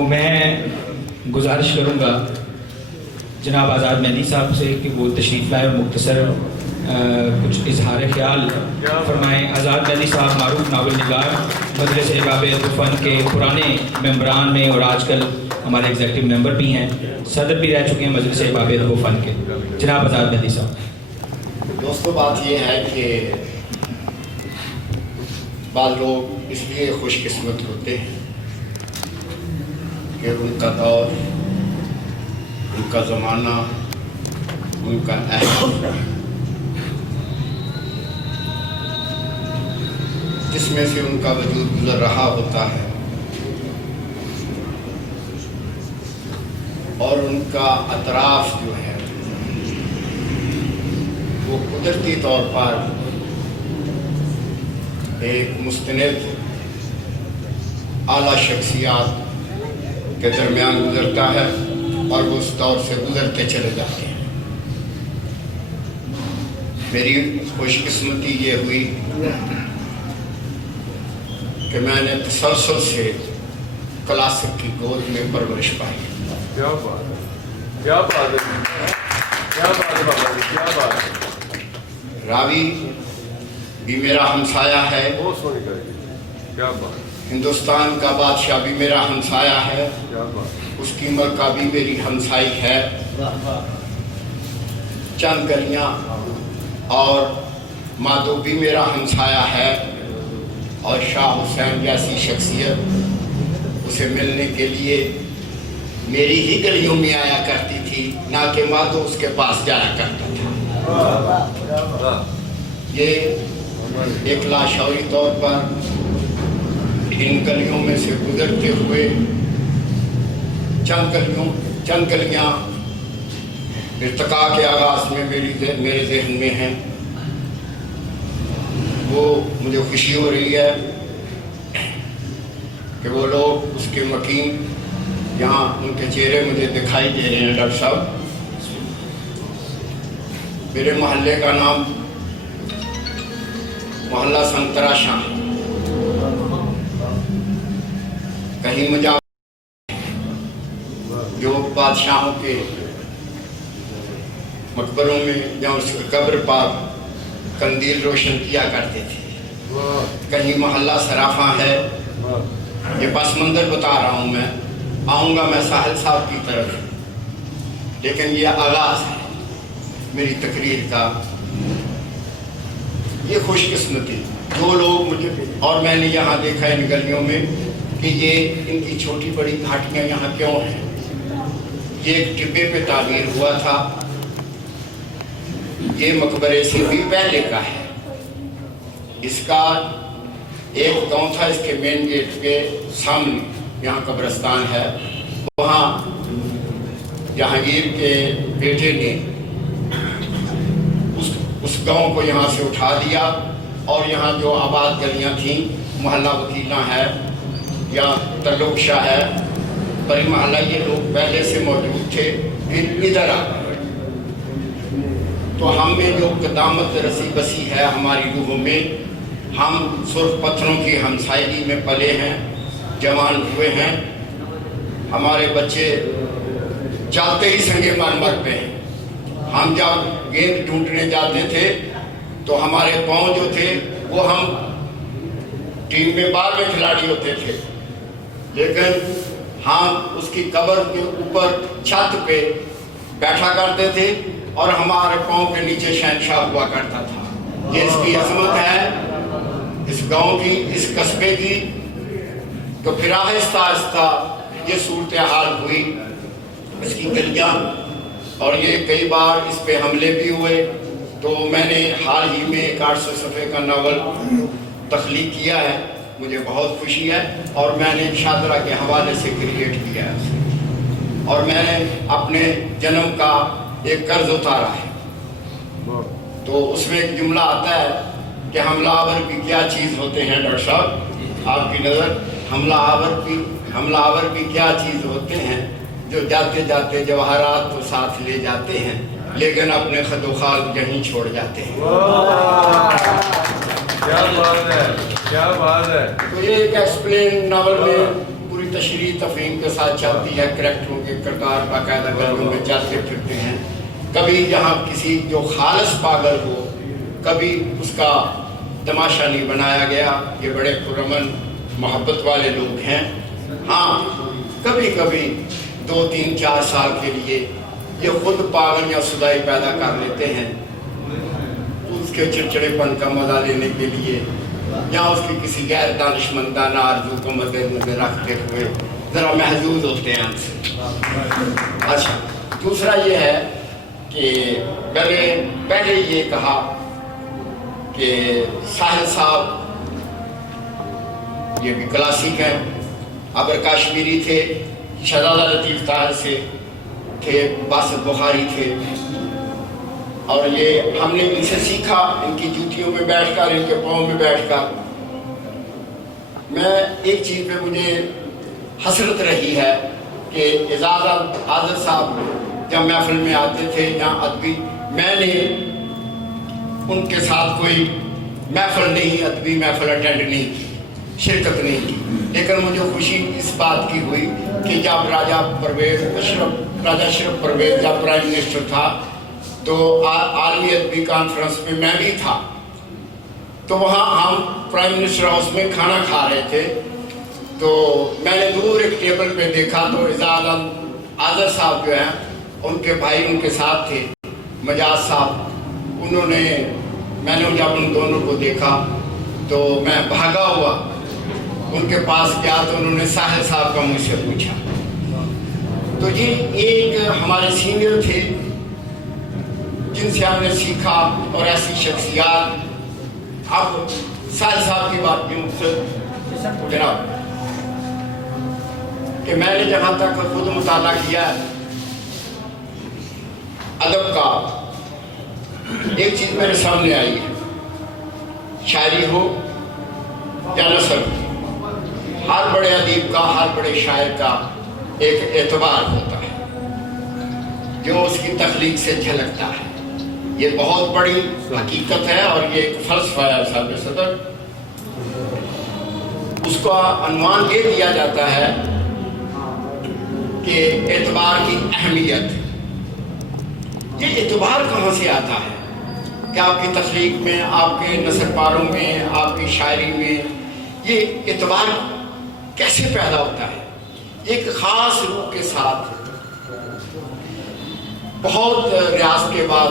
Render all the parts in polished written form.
میں گزارش کروں گا جناب آزاد مہدی صاحب سے کہ وہ تشریف لائے اور مختصر کچھ اظہار خیال فرمائیں۔ آزاد مہدی صاحب معروف ناول نگار، مجلس احباب فن کے پرانے ممبران میں اور آج کل ہمارے ایگزیکٹو ممبر بھی ہیں، صدر بھی رہ چکے ہیں مجلس احباب فن کے۔ جناب آزاد مہدی صاحب۔ دوستو، بات یہ ہے کہ بعض لوگ اس لیے خوش قسمت ہوتے ہیں کہ ان کا دور، ان کا زمانہ، ان کا عہد جس میں سے ان کا وجود گزر رہا ہوتا ہے اور ان کا اطراف جو ہے وہ قدرتی طور پر ایک مستند اعلیٰ شخصیات کے درمیان گزرتا ہے اور وہ اس دور سے گزرتے چلے جاتے ہیں۔ میری خوش قسمتی یہ ہوئی کہ میں نے تسلسل سے کلاسک کی گود میں پرورش پائی۔ کیا بات ہے، کیا بات ہے، کیا بات ہے بابا جی، کیا بات ہے۔ راوی بھی میرا ہمسایہ ہے، بہت سونی کرے گی، کیا بات ہے، ہندوستان کا بادشاہ بھی میرا ہمسایہ ہے، کیا بات ہے۔ اس کی ملکہ بھی میری ہمسائی ہے۔ چند گلیاں اور مادو بھی میرا ہمسایہ ہے، اور شاہ حسین جیسی شخصیت اسے ملنے کے لیے میری ہی گلیوں میں آیا کرتی تھی، نہ کہ مادو اس کے پاس جایا کرتا تھا۔ یہ ایک لاشعوری طور پر ان گلیوں میں سے گزرتے ہوئے چند گلیاں ارتقاء کے آغاز میں میرے ذہن میں ہیں، وہ مجھے خوشی ہو رہی ہے کہ وہ لوگ اس کے مقیم یہاں ان کے چہرے مجھے دکھائی دے رہے ہیں۔ ڈاکٹر صاحب، میرے محلے کا نام محلہ سنترا شاہ، کہیں مجھے جو بادشاہوں کے مقبروں میں جہاں اس کی قبر پر قندیل روشن کیا کرتے تھے، کہیں محلہ سرافاں ہے۔ یہ پس منظر بتا رہا ہوں، میں آؤں گا میں ساحل صاحب کی طرف، لیکن یہ آغاز ہے میری تقریر کا۔ یہ خوش قسمتی جو لوگ مجھے، اور میں نے یہاں دیکھا ان گلیوں میں کہ یہ ان کی چھوٹی بڑی گھاٹیاں یہاں کیوں ہیں۔ یہ ایک ٹبے پہ تعمیر ہوا تھا، یہ مقبرے سے بھی پہلے کا ہے۔ اس کا ایک گاؤں تھا، اس کے مین گیٹ کے سامنے یہاں قبرستان ہے، وہاں جہانگیر کے بیٹے نے اس گاؤں کو یہاں سے اٹھا دیا، اور یہاں جو آباد گلیاں تھیں، محلہ وکیلاں ہے یا تعلق شاہ ہے، پری محلہ، یہ لوگ پہلے سے موجود تھے، ادھر آ گئے۔ تو ہم میں جو قدامت رسی بسی ہے ہماری روحوں میں، ہم سرخ پتھروں کی ہمسائیگی میں پلے ہیں، جوان ہوئے ہیں، ہمارے بچے چلتے ہی سنگے مرمر پہ ہیں۔ ہم جب گیند ڈھونڈنے جاتے تھے تو ہمارے پاؤں جو تھے وہ ہم ٹیم میں 12ویں کھلاڑی ہوتے تھے، لیکن ہم اس کی قبر کے اوپر چھت پہ بیٹھا کرتے تھے اور ہمارے پاؤں کے نیچے شہنشاہ ہوا کرتا تھا۔ یہ اس کی عظمت ہے اس گاؤں کی، اس قصبے کی۔ تو پھر آہستہ آہستہ یہ صورتحال ہوئی، اس کی گلیاں، اور یہ کئی بار اس پہ حملے بھی ہوئے۔ تو میں نے حال ہی میں ایک 800 صفحے کا ناول تخلیق کیا ہے، مجھے بہت خوشی ہے، اور میں نے شاطرہ کے حوالے سے کریٹ کیا ہے، اور میں نے اپنے جنم کا ایک قرض اتارا ہے۔ تو اس میں ایک جملہ آتا ہے کہ حملہ آور بھی کیا چیز ہوتے ہیں۔ ڈاکٹر صاحب، آپ کی نظر، حملہ آور بھی کیا چیز ہوتے ہیں، جو جاتے جاتے جواہرات کو ساتھ لے جاتے ہیں، لیکن اپنے خد و خال یہیں چھوڑ جاتے ہیں۔ کیا بات ہے، کیا بات ہے۔ تو یہ ایک ایکسپلین ناول میں پوری तशरीह तफहीम के साथ चलती है, करैक्टरों के किरदार बाकायदा गलियों में चलते फिरते हैं। कभी यहाँ किसी जो खालस पागल हो, कभी उसका तमाशा नहीं बनाया गया। ये बड़े पुरअमन मोहब्बत वाले लोग हैं। हाँ, कभी कभी 2, 3, 4 साल के लिए ये खुद पागल या सुदाई पैदा कर लेते हैं, उसके चिड़चिड़ेपन का मजा लेने के लिए, या उसकी किसी गैर दानिशमंदाना आरज़ू को मद्देनज़र रखते हुए ज़रा महजूज होते हैं हमसे। अच्छा, दूसरा ये है कि पहले ये कहा कि साहिल साहब ये भी क्लासिक है, अबर काश्मीरी थे, शहजादा लतीफ़ ताहर से थे, बासित बुखारी थे, और ये हमने इनसे सीखा, इनकी जूतियों में बैठकर, इनके पाँव में बैठकर। मैं एक चीज़ पे मुझे हसरत रही है कि एजाज आज़र साहब जब महफिल में आते थे या अदबी, मैंने उनके साथ कोई महफिल नहीं, अदबी महफिल अटेंड नहीं की, शिरकत नहीं की, लेकिन मुझे खुशी इस बात की हुई कि जब राजा अशरफ परवेज़ जब प्राइम मिनिस्टर था तो आलमी अदबी कॉन्फ्रेंस में मैं भी था, तो वहाँ हम प्राइम मिनिस्टर हाउस में खाना खा रहे थे। तो मैंने दूर एक टेबल पे देखा तो एजाज आज़र साहब जो हैं उनके भाई उनके साथ थे, मजाज साहब। उन्होंने, मैंने जब उन दोनों को देखा तो मैं भागा हुआ उनके पास गया, तो उन्होंने साहिल साहब का मुझसे पूछा। तो ये एक हमारे सीनियर थे जिनसे हमने सीखा, और ऐसी शख्सियात। अब साहिल साहब की बात की मुझसे जनाब कि मैंने जहाँ तक खुद मुताला किया अदब का, एक चीज़ मेरे सामने आई है, शायरी हो या नसर, हर बड़े अदीब का, हर बड़े शायर का एक एतबार होता है जो उसकी तख्लीक से झलकता है। ये बहुत बड़ी हकीकत है और ये एक फलसफा है साहब सदर। उसका अनुमान ये दिया जाता है कि एतबार की अहमियत, ये एतबार कहाँ से आता है कि आपकी तख्लीक में, आपके नसर पारों में, आपकी शायरी में ये एतबार कैसे पैदा होता है? एक ख़ास रूह के साथ बहुत रियाज के बाद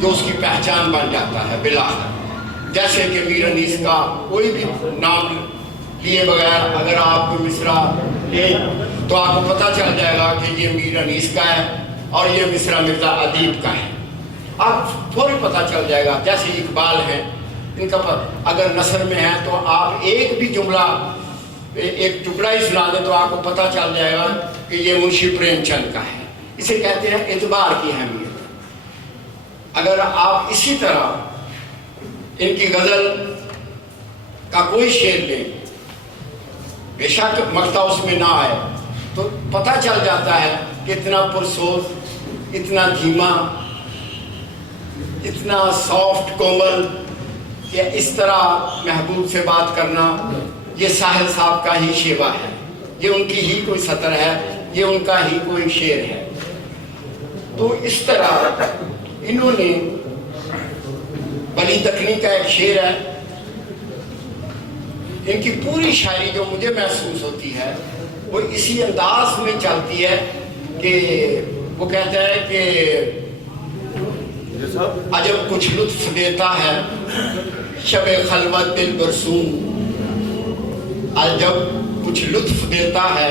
जो उसकी पहचान बन जाता है बिलाखिर। जैसे कि मीर अनीस का कोई भी नाम लिए बगैर अगर आप मिसरा ले तो आपको पता चल जाएगा कि ये मीर अनीस का है और ये मिसरा मिर्ज़ा अदीब का है, आप फौरन पता चल जाएगा। जैसे इकबाल है, इनका अगर नसर में है तो आप एक भी जुमला, एक टुकड़ा ही सुना दें तो आपको पता चल जाएगा कि ये मुंशी प्रेमचंद का है। इसे कहते हैं एतबार की अहमियत। अगर आप इसी तरह इनकी गज़ल का कोई शेर लें, बेशक मक्ता उसमें ना आए, तो पता चल जाता है कि इतना पुरसोज, इतना धीमा, इतना सॉफ्ट कोमल, कि इस तरह महबूब से बात करना, ये साहिल साहब का ही शेवा है, ये उनकी ही कोई सतर है, ये उनका ही कोई शेर है। तो इस तरह इन्होंने, बली दखनी का एक शेर है, इनकी पूरी शायरी जो मुझे महसूस होती है वो इसी अंदाज में चलती है कि वो कहता है कि अजब कुछ लुत्फ देता है शब खलवत दिल बरसूम, अजब कुछ लुत्फ देता है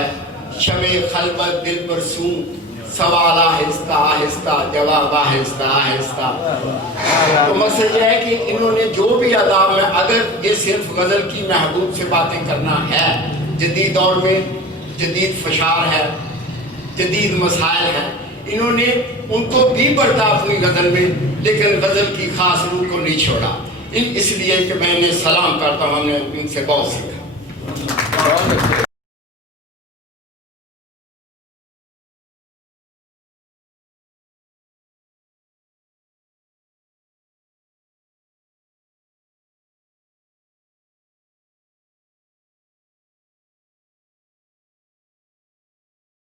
शब खलवत दिल बरसूम, सवाल आहिस्ता आहिस्ता, जवाब आहिस्ता आहिस्ता। तो मसला यह है कि इन्होंने जो भी अदा में, अगर ये सिर्फ गज़ल की महबूब से बातें करना है, जदीद दौर में जदीद फशार है, जदीद मसाइल है, इन्होंने उनको भी बरता अपनी गज़ल में, लेकिन गज़ल की खास रूह को नहीं छोड़ा। इसलिए कि मैंने सलाम करता हूँ, हमने इनसे बहुत सीखा।